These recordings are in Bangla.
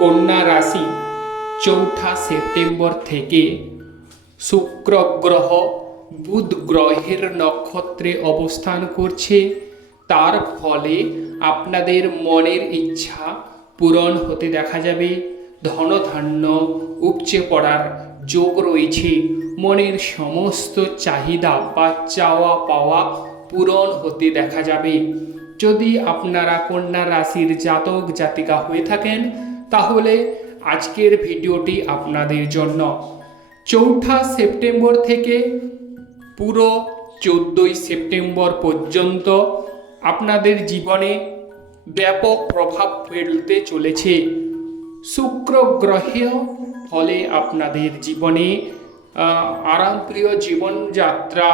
কন্যা রাশি, চৌঠা সেপ্টেম্বর থেকে শুক্র গ্রহ, বুধ গ্রহের নক্ষত্রে অবস্থান করছে। তার ফলে আপনাদের মনের ইচ্ছা পূরণ হতে দেখা যাবে। ধনধান্য উপচে পড়ার যোগ রয়েছে। মনের সমস্ত চাহিদা বা চাওয়া পাওয়া পূরণ হতে দেখা যাবে। যদি আপনারা কন্যা রাশির জাতক জাতিকা হয়ে থাকেন তাহলে আজকের ভিডিওটি আপনাদের জন্য। চৌঠা সেপ্টেম্বর থেকে পুরো চোদ্দোই সেপ্টেম্বর পর্যন্ত আপনাদের জীবনে ব্যাপক প্রভাব ফেলতে চলেছে। শুক্র গ্রহেও ফলে আপনাদের জীবনে আরামপ্রিয় জীবনযাত্রা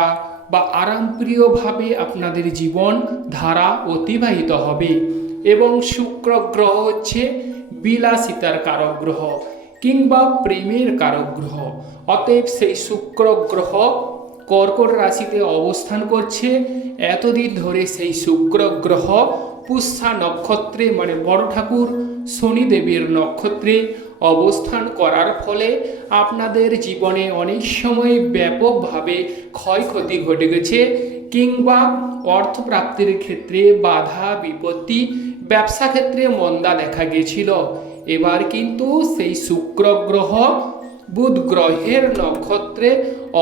বা আরামপ্রিয়ভাবে আপনাদের জীবন ধারা অতিবাহিত হবে এবং শুক্র গ্রহ হচ্ছে বিলাসিতার কারক গ্রহ কিংবা প্রেমের কারক গ্রহ অতএব সেই শুক্র গ্রহ কর্কট রাশিতে অবস্থান করছে। এতদিন ধরে সেই শুক্র গ্রহ পুষ্যা নক্ষত্রে মানে বড় ঠাকুর শনিদেবের নক্ষত্রে অবস্থান করার ফলে আপনাদের জীবনে অনেক সময় ব্যাপকভাবে ক্ষয়ক্ষতি ঘটে গেছে কিংবা অর্থপ্রাপ্তির ক্ষেত্রে বাধা, বিপত্তি, ব্যবসা ক্ষেত্রে মন্দা দেখা গিয়েছিল এবার কিন্তু সেই শুক্র গ্রহ বুধ গ্রহের নক্ষত্রে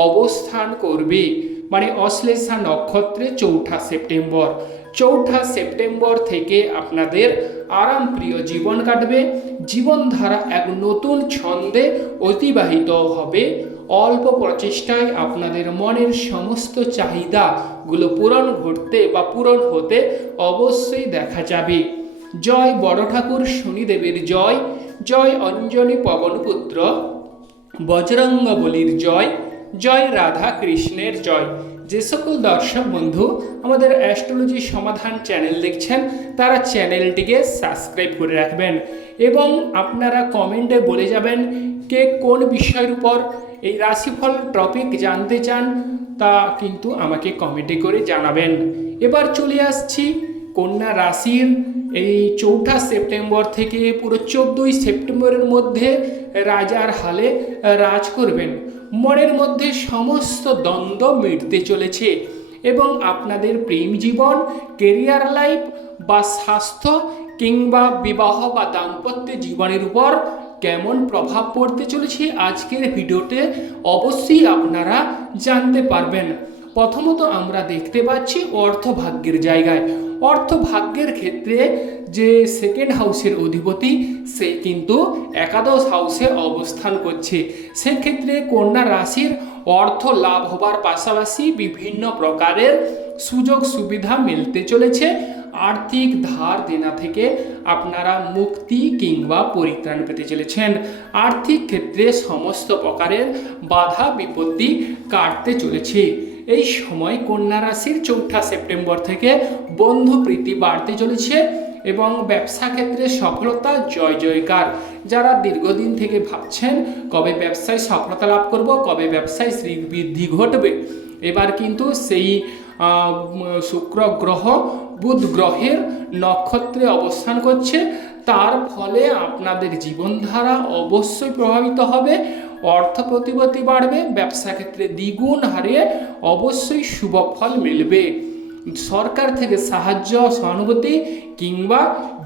অবস্থান করবে মানে অশ্লেষা নক্ষত্রে চৌঠা সেপ্টেম্বর। চৌঠা সেপ্টেম্বর থেকে আপনাদের আরামপ্রিয় জীবন কাটবে। জীবনধারা এক নতুন ছন্দে অতিবাহিত হবে। অল্প প্রচেষ্টায় আপনাদের মনের সমস্ত চাহিদাগুলো পূরণ ঘটতে বা পূরণ হতে অবশ্যই দেখা যাবে। জয় বড় ঠাকুর, শনিদেবের জয়। জয় অঞ্জনী পবনপুত্র। বজরঙ্গ বলির জয়। জয় রাধা কৃষ্ণের জয়। যে সকল দর্শক বন্ধু আমাদের অ্যাস্ট্রোলজি সমাধান চ্যানেল দেখছেন, তারা চ্যানেলটিকে সাবস্ক্রাইব করে রাখবেন এবং আপনারা কমেন্টে বলে যাবেন কে কোন বিষয়ের উপর এই রাশিফল টপিক জানতে চান, তা কিন্তু আমাকে কমেন্টে করে জানাবেন। এবার চলে আসছি কন্যা রাশির। এই চৌঠা সেপ্টেম্বর থেকে পুরো চোদ্দোই সেপ্টেম্বরের মধ্যে রাজার হালে রাজ করবেন। মনের মধ্যে সমস্ত দ্বন্দ্ব মিটতে চলেছে এবং আপনাদের প্রেম জীবন কেরিয়ার লাইফ বা স্বাস্থ্য কিংবা বিবাহ বা দাম্পত্য জীবনের উপর কেমন প্রভাব পড়তে চলেছে আজকের ভিডিওতে অবশ্যই আপনারা জানতে পারবেন। প্রথমত আমরা দেখতে পাচ্ছি অর্থভাগ্যের জায়গায়। অর্থভাগ্যের ক্ষেত্রে যে সেকেন্ড হাউসের অধিপতি, সে কিন্তু একাদশ হাউসে অবস্থান করছে। সেক্ষেত্রে কন্যা রাশির অর্থ লাভ হবার পাশাপাশি বিভিন্ন প্রকারের সুযোগ সুবিধা মিলতে চলেছে। আর্থিক ধার দেনা থেকে আপনারা মুক্তি কিংবা পরিত্রাণ পেতে চলেছেন। আর্থিক ক্ষেত্রে সমস্ত প্রকারের বাধা বিপত্তি কাটতে চলেছে। এই সময় কন্যা রাশির চৌঠা সেপ্টেম্বর থেকে বন্ধু প্রীতি বাড়তে চলেছে এবং ব্যবসা ক্ষেত্রে সফলতা জয় জয়কার। যারা দীর্ঘদিন থেকে ভাবছেন কবে ব্যবসায় সফলতা লাভ করব, কবে ব্যবসায় শ্রী বৃদ্ধি ঘটবে, এবার কিন্তু সেই শুক্র গ্রহ, বুধ গ্রহের নক্ষত্রে অবস্থান করছে। তার ফলে আপনাদের জীবনধারা অবশ্যই প্রভাবিত হবে অর্থ প্রতিপত্তি বাড়বে, ব্যবসা ক্ষেত্রে দ্বিগুণ হারে অবশ্যই শুভ ফল মিলবে। সরকার থেকে সাহায্য, সহানুভূতি কিংবা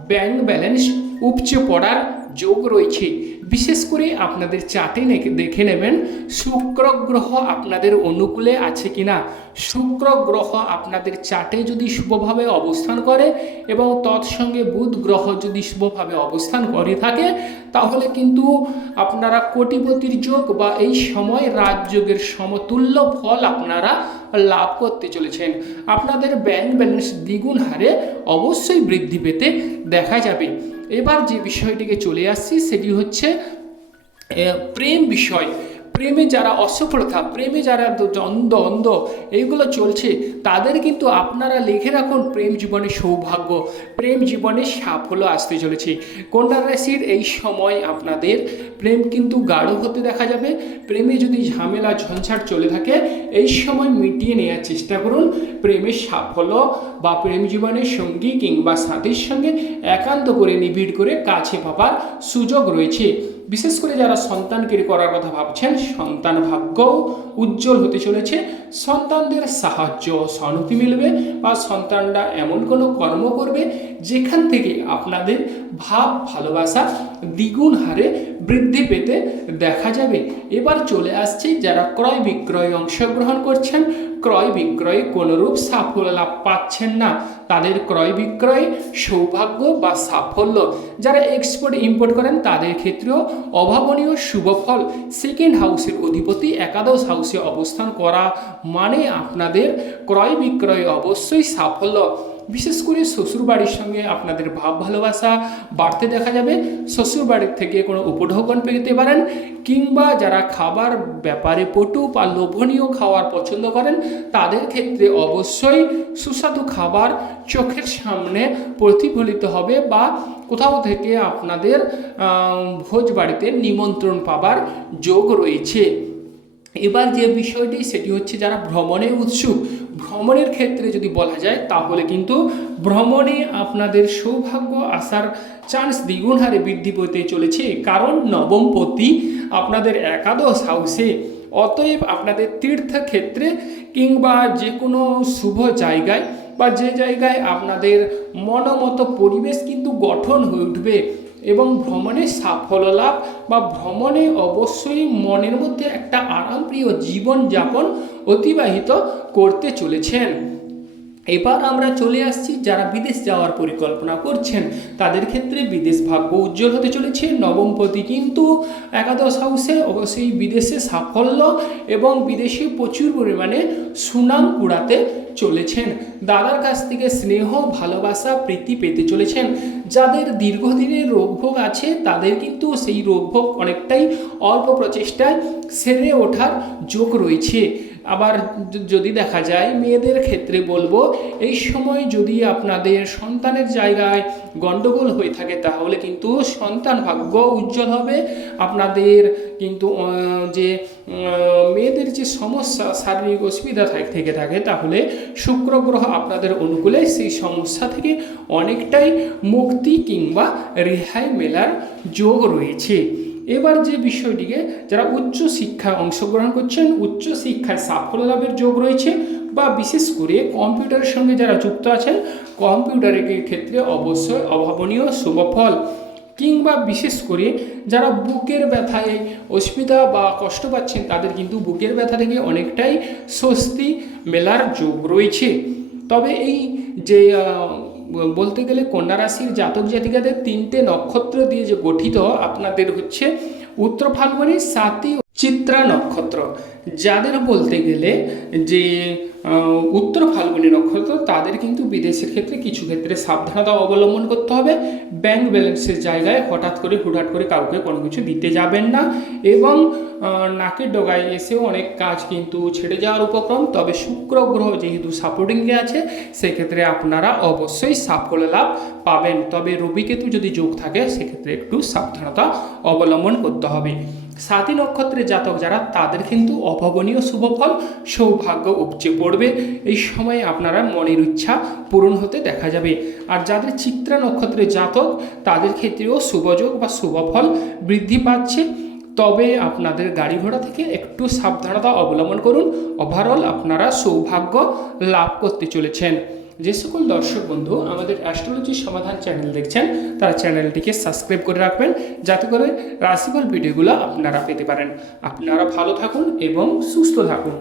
ব্যাংক ব্যালেন্স উপচে পড়ার যোগ রয়েছে। বিশেষ করে আপনাদের চাটে নে- দেখে নেবেন, শুক্র গ্রহ আপনাদের অনুকূলে আছে কিনা। শুক্র গ্রহ আপনাদের চাটে যদি শুভভাবে অবস্থান করে এবং তৎসঙ্গে বুধ গ্রহ যদি শুভভাবে অবস্থান করে থাকে, তাহলে কিন্তু আপনারা কোটিপতির যোগ বা এই সময় রাজযোগের সমতুল্য ফল আপনারা লাভ করতে চলেছেন। আপনাদের ব্যাংক ব্যালেন্স দ্বিগুণ হারে অবশ্যই বৃদ্ধি পেতে দেখা যাবে। এবার যে বিষয়টিকে চলে আসছি, সেটি হচ্ছে প্রেম বিষয়। প্রেমে যারা অসফলতা, প্রেমে যারা দ্বন্দ্ব অন্ধ এইগুলো চলছে, তাদের কিন্তু আপনারা লিখে রাখুন প্রেম জীবনে সৌভাগ্য, প্রেম জীবনে সাফল্য আসতে চলেছে। কন্যা রাশির এই সময় আপনাদের প্রেম কিন্তু গাঢ় হতে দেখা যাবে, প্রেমে যদি ঝামেলা, ঝঞ্ঝাট চলে থাকে, এই সময় মিটিয়ে নেওয়ার চেষ্টা করুন, প্রেমের সাফল্য বা প্রেম জীবনের সঙ্গী কিংবা সাথীর সঙ্গে একান্ত করে নিবিড় করে কাছে পাবার সুযোগ রয়েছে। বিশেষ করে যারা সন্তান সন্তানকে করার কথা ভাবছেন, সন্তান ভাগ্য উজ্জ্বল হতে চলেছে। সন্তানদের সাহায্য সহানুতি মিলবে বা সন্তানরা এমন কোনো কর্ম করবে যেখান থেকে আপনাদের ভাব, ভালোবাসা দ্বিগুণ হারে বৃদ্ধি পেতে দেখা যাবে। এবার চলে আসছে যারা ক্রয় বিক্রয়ে অংশগ্রহণ করছেন। ক্রয় বিক্রয়ে কোনোরূপ সাফল্য লাভ পাচ্ছেন না। তাদের ক্রয় বিক্রয়ে সৌভাগ্য বা সাফল্য। যারা এক্সপোর্ট ইম্পোর্ট করেন, তাদের ক্ষেত্রেও অভাবনীয় শুভফল সেকেন্ড হাউসের অধিপতি একাদশ হাউসে অবস্থান করা মানে আপনাদের ক্রয় বিক্রয়ে অবশ্যই সাফল্য। বিশেষ করে শ্বশুরবাড়ির সঙ্গে আপনাদের ভাব ভালোবাসা বাড়তে দেখা যাবে। শ্বশুরবাড়ির থেকে কোনো উপঢৌকন পেতে পারেন কিংবা যারা খাবার ব্যাপারে পটু বা লোভনীয় খাওয়ার পছন্দ করেন, তাদের ক্ষেত্রে অবশ্যই সুস্বাদু খাবার চোখের সামনে প্রতিফলিত হবে বা কোথাও থেকে আপনাদের ভোজ বাড়িতে নিমন্ত্রণ পাবার যোগ রয়েছে। এবার যে বিষয়টি, সেটি হচ্ছে যারা ভ্রমণে উৎসুক ভ্রমণের ক্ষেত্রে যদি বলা যায়, তাহলে কিন্তু ভ্রমণে আপনাদের সৌভাগ্য আসার চান্স দ্বিগুণ হারে বৃদ্ধি পেতে চলেছে। কারণ নবমপতি আপনাদের একাদশ হাউসে অতএব আপনাদের তীর্থক্ষেত্রে কিংবা যে কোনো শুভ জায়গায় বা যে জায়গায় আপনাদের মনোমতো পরিবেশ কিন্তু গঠন হয়ে উঠবে। এবং ভ্রমণে সাফল্য লাভ বা ভ্রমণে অবশ্যই মনের মধ্যে একটা আরামপ্রিয় জীবনযাপন অতিবাহিত করতে চলেছেন। এবার আমরা চলে আসছি যারা বিদেশ যাওয়ার পরিকল্পনা করছেন। তাদের ক্ষেত্রে বিদেশ ভাগ্য উজ্জ্বল হতে চলেছে নবমপতি কিন্তু একাদশ হাউসে অবশ্যই বিদেশে সাফল্য এবং বিদেশে প্রচুর পরিমাণে সুনাম কুড়াতে চলেছেন। দাদার কাছ থেকে স্নেহ, ভালোবাসা, প্রীতি পেতে চলেছেন। যাদের দীর্ঘদিনের রোগভোগ আছে, তাদের কিন্তু সেই রোগভোগ অনেকটাই অল্প প্রচেষ্টায় সেরে ওঠার যোগ রয়েছে। আবার যদি দেখা যায়, মেয়েদের ক্ষেত্রে বলব, এই সময় যদি আপনাদের সন্তানের জায়গায় গণ্ডগোল হয়ে থাকে, তাহলে কিন্তু সন্তান ভাগ্য উজ্জ্বল হবে। আপনাদের কিন্তু যে মেয়েদের যে সমস্যা, শারীরিক অসুবিধা থাক- থেকে, তাহলে শুক্র গ্রহ আপনাদের অনুকূলে সেই সমস্যা থেকে অনেকটাই মুক্তি কিংবা রেহাই মেলার যোগ রয়েছে। এবার যে বিষয়টিকে যারা উচ্চ শিক্ষায় অংশগ্রহণ করছেন, উচ্চ শিক্ষায় সাফল্য লাভের যোগ রয়েছে বা বিশেষ করে কম্পিউটারের সঙ্গে যারা যুক্ত আছেন, কম্পিউটারের ক্ষেত্রে অবশ্যই অভাবনীয় শুভফল কিংবা বিশেষ করে যারা বুকের ব্যথায় অসুবিধা বা কষ্ট পাচ্ছেন, তাদের কিন্তু বুকের ব্যথা থেকে অনেকটাই স্বস্তি মেলার যোগ রয়েছে। তবে এই যে বলতে গেলে কন্যা রাশির জাতক জাতিকাদের তিনটে নক্ষত্র দিয়ে যে গঠিত আপনাদের হচ্ছে উত্তর ফাল্গুনি সাতই চিত্রা নক্ষত্র। যাদের বলতে গেলে যে উত্তর ফাল্গুনি নক্ষত্র, তাদের কিন্তু বিদেশের ক্ষেত্রে কিছু ক্ষেত্রে সাবধানতা অবলম্বন করতে হবে। ব্যাংক ব্যালেন্সের জায়গায় হঠাৎ করে, হুটহাট করে কাউকে কোনো কিছু দিতে যাবেন না এবং নাকের ডগায় এসেও অনেক কাজ কিন্তু ছেড়ে যাওয়ার উপক্রম। তবে শুক্র গ্রহ যেহেতু সাপোর্টিংয়ে আছে, সেক্ষেত্রে আপনারা অবশ্যই সাফল্য লাভ পাবেন। তবে রবি কেতু যদি যোগ থাকে, সেক্ষেত্রে একটু সাবধানতা অবলম্বন করতে হবে। সাতী নক্ষত্রের জাতক যারা, তাদের কিন্তু অভাবনীয় শুভফল সৌভাগ্য উপচে পড়বে। এই সময়ে আপনারা মনের ইচ্ছা পূরণ হতে দেখা যাবে। আর যাদের চিত্রা নক্ষত্রের জাতক, তাদের ক্ষেত্রেও শুভযোগ বা শুভফল বৃদ্ধি পাচ্ছে। তবে আপনাদের গাড়ি ঘোড়া থেকে একটু সাবধানতা অবলম্বন করুন। ওভারঅল আপনারা সৌভাগ্য লাভ করতে চলেছেন। যে সকল দর্শক বন্ধু আমাদের অ্যাস্ট্রোলজি সমাধান চ্যানেল দেখছেন, তারা চ্যানেলটিকে সাবস্ক্রাইব করে রাখবেন, যাতে করে রাশিফল ভিডিওগুলো আপনারা পেতে পারেন। আপনারা ভালো থাকুন এবং সুস্থ থাকুন।